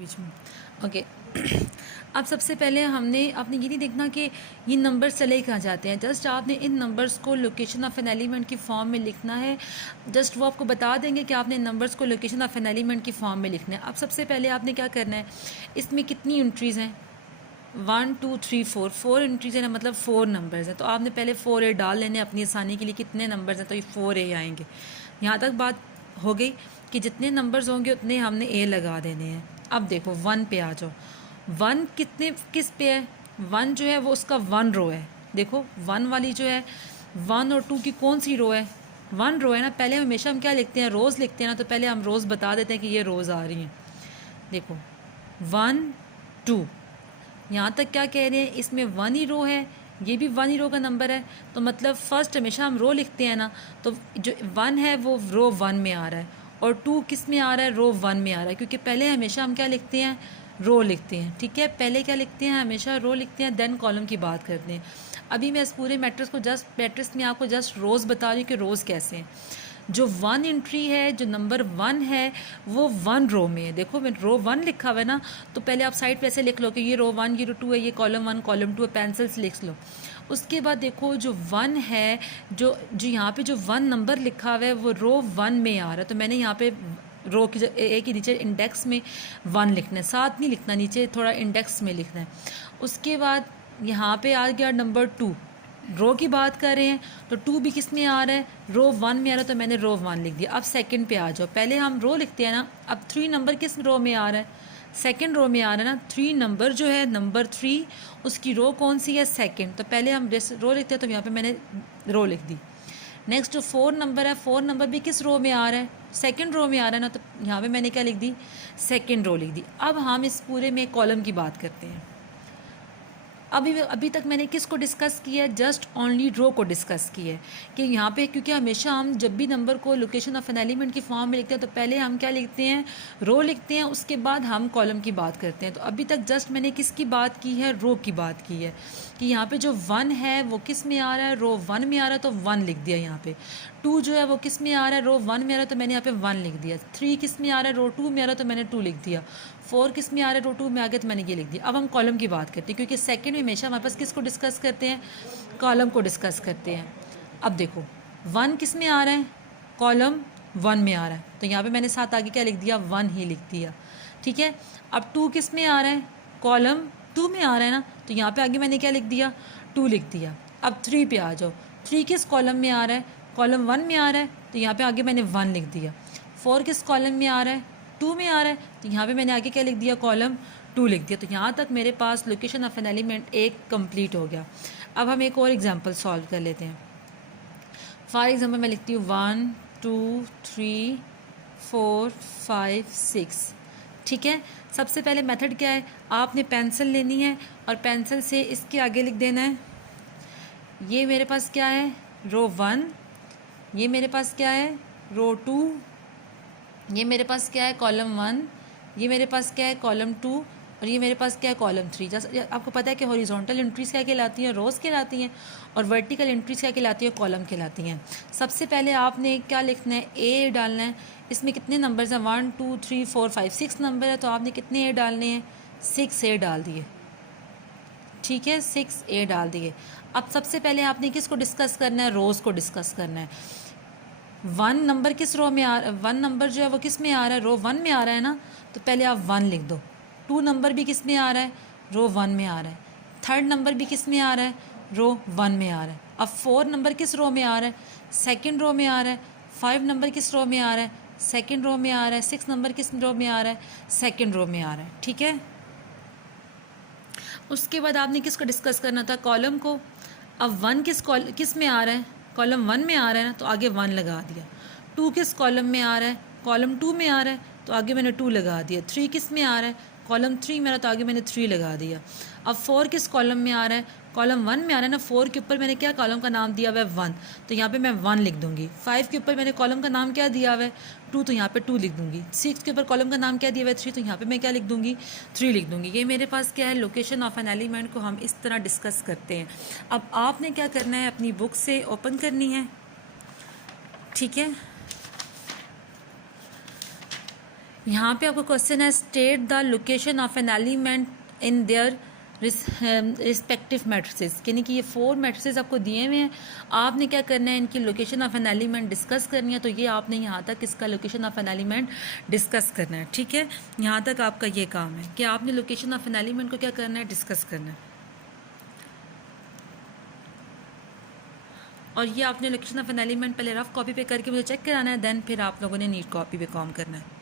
बीच में। ओके अब सबसे पहले हमने आपने ये नहीं देखना कि ये नंबर चले कहाँ जाते हैं, जस्ट आपने इन नंबर्स को लोकेशन ऑफ एन एलिमेंट की फॉर्म में लिखना है। जस्ट वो आपको बता देंगे कि आपने नंबर्स को लोकेशन ऑफ एन एलिमेंट की फॉर्म में लिखना है। अब सबसे पहले आपने क्या करना है, इसमें कितनी एंट्रीज़ हैं, 1 2 3 4 एंट्रीज है ना, मतलब 4 नंबर्स हैं। तो आपने पहले 4A डाल लेने अपनी आसानी के लिए, कितने नंबर्स हैं तो ये 4A आएंगे। यहाँ तक बात हो गई कि जितने नंबर्स होंगे उतने हमने A लगा देने हैं। अब देखो 1 पे आ जाओ, 1 किस पे है, 1 जो है वो उसका 1 रो है। देखो 1 वाली जो है 1 और 2 की कौन सी रो है, 1 रो है ना। पहले हमेशा हम क्या लिखते हैं, रोज़ लिखते हैं ना, तो पहले हम रोज़ बता देते हैं कि ये रोज़ आ रही हैं। देखो 1 2, यहाँ तक क्या कह रहे हैं, इसमें 1 ही रो है, ये भी 1 ही रो का नंबर है। तो मतलब फर्स्ट हमेशा हम रो लिखते हैं ना, तो जो 1 है वो रो 1 में आ रहा है, और 2 किस में आ रहा है, रो 1 में आ रहा है। क्योंकि पहले हमेशा हम क्या लिखते हैं, रो लिखते हैं। ठीक है, पहले क्या लिखते हैं, हमेशा रो लिखते हैं, देन कॉलम की बात करते हैं। अभी मैं इस पूरे मैट्रिक्स में आपको जस्ट रोज़ बता रही हूँ कि रोज़ कैसे हैं। जो 1 एंट्री है, जो नंबर 1 है, वो 1 रो में है। देखो मैं रो 1 लिखा हुआ है ना, तो पहले आप साइड पे ऐसे लिख लो कि ये रो 1, ये रो 2 है, ये कॉलम 1 कॉलम 2 है, पेंसिल से लिख लो। उसके बाद देखो जो 1 है, जो यहाँ पे जो 1 नंबर लिखा हुआ है वो रो 1 में आ रहा है। तो मैंने यहाँ पे रो की ए के नीचे इंडेक्स में 1 लिखना है, साथ नहीं लिखना, नीचे थोड़ा इंडेक्स में लिखना है। उसके बाद यहाँ पे आ गया नंबर 2, रो की बात कर रहे हैं तो 2 भी किस में आ रहा है, रो 1 में आ रहा है, तो मैंने रो 1 लिख दिया। अब सेकंड पे आ जाओ, पहले हम रो लिखते हैं ना, अब 3 नंबर किस रो में आ रहा है, सेकंड रो में आ रहा है ना। 3 नंबर जो है, नंबर 3 उसकी रो कौन सी है, सेकंड। तो पहले हम रो लिखते हैं, तो यहाँ पे मैंने रो लिख दी। नेक्स्ट जो 4 नंबर है, 4 नंबर भी किस रो में आ रहा है, सेकंड रो में आ रहा है ना, तो यहाँ पे मैंने क्या लिख दी, सेकंड रो लिख दी। अब हम इस पूरे में कॉलम की बात करते हैं। अभी तक मैंने किसको डिस्कस किया है, जस्ट ओनली रो को डिस्कस किया है। कि यहाँ पे क्योंकि हमेशा हम जब भी नंबर को लोकेशन ऑफ एन एलिमेंट की फॉर्म में लिखते हैं, तो पहले हम क्या लिखते हैं, रो लिखते हैं, उसके बाद हम कॉलम की बात करते हैं। तो अभी तक जस्ट मैंने किसकी बात की है, रो की बात की है। कि यहाँ पे जो 1 है वो किस में आ रहा है, रो 1 में आ रहा है, तो 1 लिख दिया। यहाँ पे 2 जो है वो किस में आ रहा है, रो 1 में आ रहा है, तो मैंने यहाँ पे 1 लिख दिया। 3 किस में आ रहा है, रो 2 में आ रहा है, तो मैंने 2 लिख दिया। 4 किस में आ रहा है, रो 2 में आ गया, तो मैंने ये लिख दिया। अब हम कॉलम की बात करते हैं, क्योंकि सेकंड में हमेशा हमारे पास किसको डिस्कस करते हैं, कॉलम को डिस्कस करते हैं। अब देखो 1 किस में आ रहा है, कॉलम 1 में आ रहा है, तो यहाँ पे मैंने साथ आगे क्या लिख दिया, 1 ही लिख दिया। ठीक है, अब 2 किस में आ रहा है, कॉलम 2 में आ रहा है ना, तो यहाँ पे आगे मैंने क्या लिख दिया, 2 लिख दिया। अब 3 पे आ जाओ, 3 किस कॉलम में आ रहा है, कॉलम 1 में आ रहा है, तो यहाँ पे आगे मैंने 1 लिख दिया। 4 किस कॉलम में आ रहा है, 2 में आ रहा है, तो यहाँ पे मैंने आगे क्या लिख दिया, कॉलम 2 लिख दिया। तो यहाँ तक मेरे पास लोकेशन ऑफ एन एलिमेंट एक कंप्लीट हो गया। अब हम एक और एग्जांपल सॉल्व कर लेते हैं। फॉर एग्जांपल मैं लिखती हूँ 1 2 3 4 5 6। ठीक है, सबसे पहले मेथड क्या है, आपने पेंसिल लेनी है और पेंसिल से इसके आगे लिख देना है। ये मेरे पास क्या है, रो 1, ये मेरे पास क्या है, रो 2, ये मेरे पास क्या है, कॉलम 1, ये मेरे पास क्या है, कॉलम 2, और ये मेरे पास क्या है, कॉलम 3। जैसे आपको पता है कि हॉरिजॉन्टल एंट्रीज़ क्या कहलाती हैं, रोज़ कहलाती हैं, और वर्टिकल एंट्रीज़ क्या कहलाती हैं, कॉलम कहलाती हैं। सबसे पहले आपने क्या लिखना है, ए डालना है। इसमें कितने नंबर्स हैं, 1 2 3 4 5 6 नंबर है, तो आपने कितने ए डालने हैं, 6 ए डाल दिए। ठीक है, 6 ए डाल दिए। अब सबसे पहले आपने किसको डिस्कस करना है, रोज़ को डिस्कस करना है। 1 नंबर किस रो में 1 नंबर जो है वो किस में आ रहा है, रो 1 में आ रहा है ना, तो पहले आप 1 लिख दो। 2 नंबर भी किस में आ रहा है, रो 1 में आ रहा है। 3rd नंबर भी किस में आ रहा है, रो 1 में आ रहा है। अब 4 नंबर किस रो में आ रहा है, सेकंड रो में आ रहा है। 5 नंबर किस रो में आ रहा है, सेकंड रो में आ रहा है। 6 नंबर किस रो में आ रहा है, सेकंड रो में आ रहा है। ठीक है, उसके बाद आपने किसको डिस्कस करना था, कॉलम को। अब 1 किस में आ रहा है, कॉलम 1 में आ रहा है ना, तो आगे 1 लगा दिया। 2 किस कॉलम में आ रहा है, कॉलम 2 में आ रहा है, तो आगे मैंने 2 लगा दिया। 3 किस में आ रहा है, कॉलम 3 में आ रहा है, तो आगे मैंने 3 लगा दिया। अब 4 किस कॉलम में आ रहा है, कॉलम 1 में आ रहा है ना, 4 के ऊपर मैंने क्या कॉलम का नाम दिया हुआ है, 1, तो यहाँ पे मैं 1 लिख दूंगी। 5 के ऊपर मैंने कॉलम का नाम क्या दिया हुआ है, 2, तो यहाँ पे 2 लिख दूंगी। 6 के ऊपर कॉलम का नाम क्या दिया हुआ है, 3, तो यहाँ पे मैं क्या लिख दूंगी, 3 लिख दूंगी। ये मेरे पास क्या है, लोकेशन ऑफ एन एलिमेंट को हम इस तरह डिस्कस करते हैं। अब आपने क्या करना है, अपनी बुक से ओपन करनी है। ठीक है, यहाँ पे आपको क्वेश्चन है state the location of an element in their respective matrices, यानी कि ये 4 मैट्रिसेस आपको दिए हुए हैं, आपने क्या करना है, इनकी location of an element discuss करनी है। तो ये आपने यहाँ तक इसका location of an element discuss करना है, ठीक है। यहाँ तक आपका ये काम है कि आपने लोकेशन ऑफ एन एलिमेंट को क्या करना है, डिस्कस करना है। और ये आपने लोकेशन ऑफ एन एलिमेंट पहले रफ कॉपी पे करके मुझे चेक कराना है, देन फिर आप लोगों ने नीट कॉपी पे काम करना है।